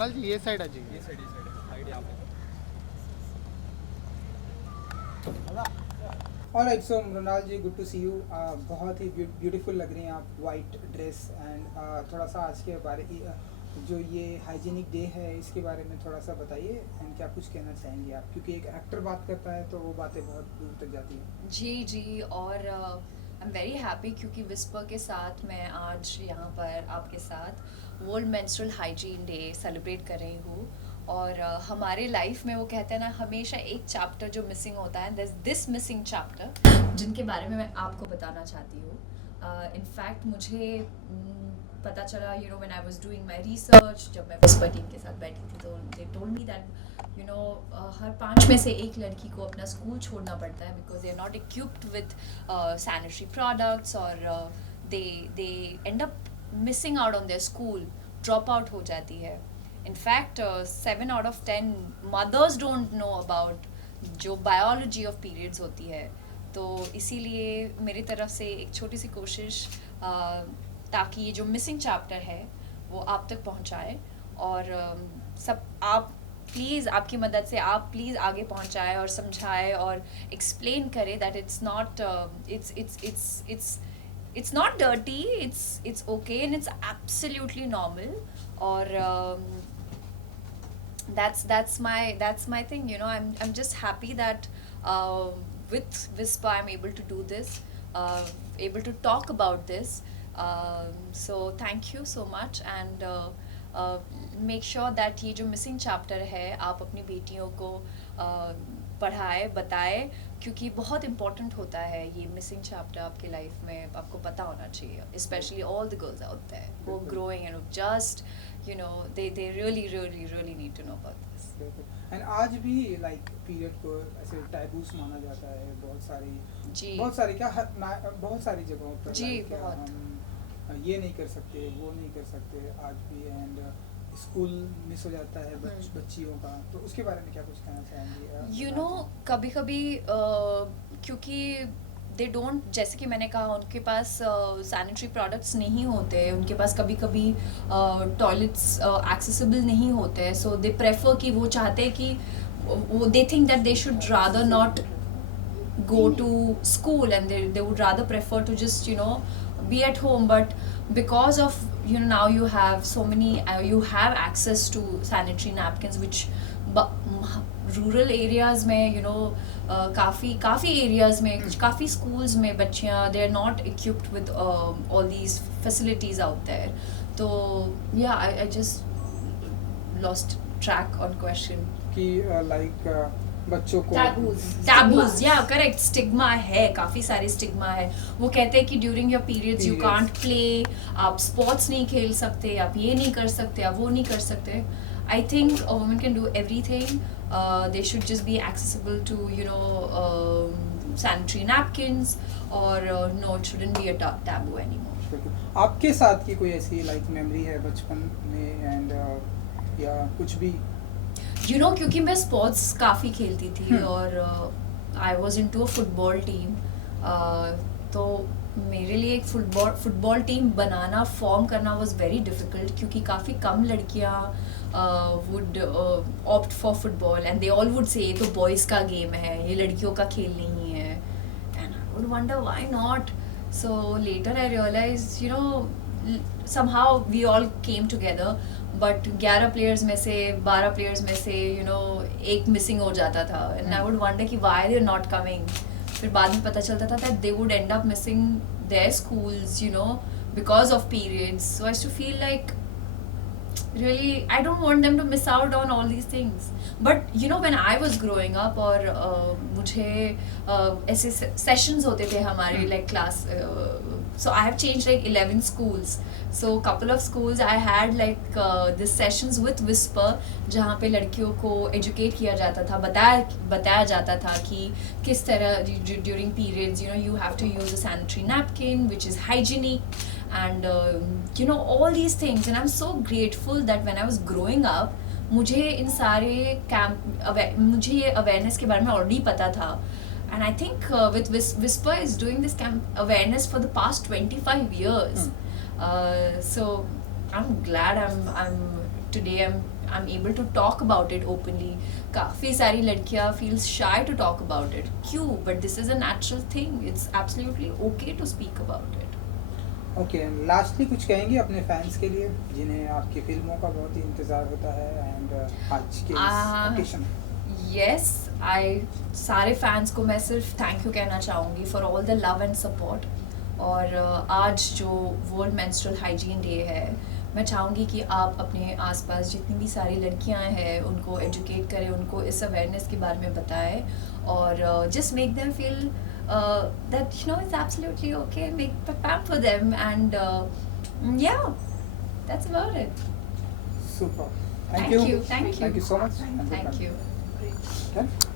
मृणाल जी ये साइड आ जाइए। ये साइड यहाँ पे। Alright, so Mrinal ji, good to see you. बहुत ही ब्यूटीफुल लग रही हैं आप, वाइट ड्रेस एंड थोड़ा सा आज के बारे जो ये हाइजीनिक डे है इसके बारे में थोड़ा सा बताइए एंड क्या कुछ कहना चाहेंगे आप, क्योंकि एक एक्टर बात करता है तो वो बातें बहुत दूर तक जाती हैं। जी और आई एम वेरी हैप्पी क्योंकि विस्पर के साथ मैं आज यहाँ पर आपके साथ world menstrual hygiene day celebrate कर रही हूँ। और हमारे लाइफ में वो कहते हैं ना, हमेशा एक चैप्टर जो मिसिंग होता है, दिस मिसिंग चैप्टर जिनके बारे में मैं आपको बताना चाहती हूँ। इनफैक्ट मुझे पता चला, you know, when I was doing my research, जब मैं विस्पर टीम के साथ बैठी थी तो they told me that you know हर 5 में से एक लड़की को अपना स्कूल छोड़ना पड़ता है because they are not equipped with sanitary products, और they end up missing out on their school, drop out हो जाती है। In fact 7 out of 10 mothers don't know about जो बायोलॉजी ऑफ पीरियड्स होती है। तो इसीलिए मेरी तरफ से एक छोटी सी कोशिश ताकि ये जो मिसिंग चैप्टर है वो आप तक पहुंचाए, और सब आप प्लीज़, आपकी मदद से आप प्लीज़ आगे पहुंचाए और समझाए और एक्सप्लेन करें that it's not it's not dirty, it's okay and it's absolutely normal. Or that's my thing, you know. I'm just happy that with Vispa I'm able to do this, able to talk about this. So thank you so much, and make sure that ये जो missing chapter है आप अपनी बेटियों को पढ़ाए, बताए, क्योंकि बहुत इम्पोर्टेंट होता है ये मिसिंग चैप्टर आपके लाइफ में, आपको पता होना चाहिए, specially all the girls out there who are growing and just you know they really need to know about this. And आज भी लाइक पीरियड को ऐसे टैबूस माना जाता है बहुत सारी क्या बहुत सारी जगहों पर जी, like, बहुत। हम ये नहीं कर सकते, वो नहीं कर सकते आज भी, एंड स्कूल मिस हो जाता है बच्चियों का, तो उसके बारे में क्या कुछ कहना चाहेंगे? यू नो कभी कभी क्योंकि दे डोंट, जैसे कि मैंने कहा, उनके पास सैनिटरी प्रोडक्ट्स नहीं होते, उनके पास कभी कभी टॉयलेट्स एक्सेसिबल नहीं होते हैं, सो दे प्रेफर कि वो चाहते हैं कि वो they think that they should rather not go to school, and they would rather prefer to just, you know, be at home. But because of, you know, now you have so many you have access to sanitary napkins, which rural areas में, you know, काफ़ी areas में, काफ़ी schools में बच्चियाँ, they are not equipped with all these facilities out there. तो yeah, I just lost track on question. कि like बच्चों को टैबूज, या करेक्ट, स्टिग्मा है, काफी सारे स्टिग्मा है। वो कहते हैं कि during your periods you can't play, आप स्पोर्ट्स नहीं खेल सकते, आप ये नहीं कर सकते, आप वो नहीं कर सकते। I think a woman can do everything, they should just be accessible to, you know, sanitary napkins, और no, it shouldn't be a taboo anymore. आपके साथ की कोई ऐसी लाइक मेमोरी है बचपन में एंड या कुछ भी? यू नो, क्योंकि मैं स्पोर्ट्स काफ़ी खेलती थी और I was into a football team, तो मेरे लिए एक फुटबॉल टीम बनाना, फॉर्म करना वॉज वेरी डिफ़िकल्ट, क्योंकि काफ़ी कम लड़कियाँ would opt for football, and they all would say ये तो बॉयज़ का गेम है, ये लड़कियों का खेल नहीं है, and I would wonder why not. So later I realize, you know, somehow we all came together, but 11 players में से 12 प्लेयर्स में से, you know, एक मिसिंग हो जाता था, and I would wonder कि why they're not coming. फिर बाद में पता चलता था that they would end up missing their schools, you know, because of periods. So I used to feel like really I don't want them to miss out on all these things. But you know, when I was growing up, और मुझे ऐसे sessions होते थे हमारे like class, so I have changed like 11 schools. So couple of schools I had like this sessions with Whisper, जहाँ पे लड़कियों को educate किया जाता था, बताया जाता था कि किस तरह during periods, you know, you have to use a sanitary napkin which is hygienic, and you know, all these things. And I'm so grateful that when I was growing up, मुझे इन सारे कैंप, मुझे ये awareness के बारे में already पता था, and I think with Whisper is doing this camp awareness for the past 25 years. So I'm glad I'm today I'm able to talk about it openly. काफ़ी सारी लड़कियाँ feels shy to talk about it. क्यों? But this is a natural thing. It's absolutely okay to speak about it. Okay, lastly कुछ कहेंगे अपने fans के लिए जिन्हें आपकी फिल्मों का बहुत ही इंतज़ार होता है एंड आज के इस ओकेशन यस, आई सारे फैंस को मैं सिर्फ थैंक यू कहना चाहूँगी for all the love and support. और आज जो वर्ल्ड मेंस्ट्रुअल हाइजीन डे है, मैं चाहूँगी कि आप अपने आसपास जितनी भी सारी लड़कियां हैं उनको एजुकेट करें, उनको इस अवेयरनेस के बारे में बताएं और just make them feel that it's absolutely okay, make pamper them and yeah, that's about it. Super. Thank you. Thank you so much. Thank you. Okay.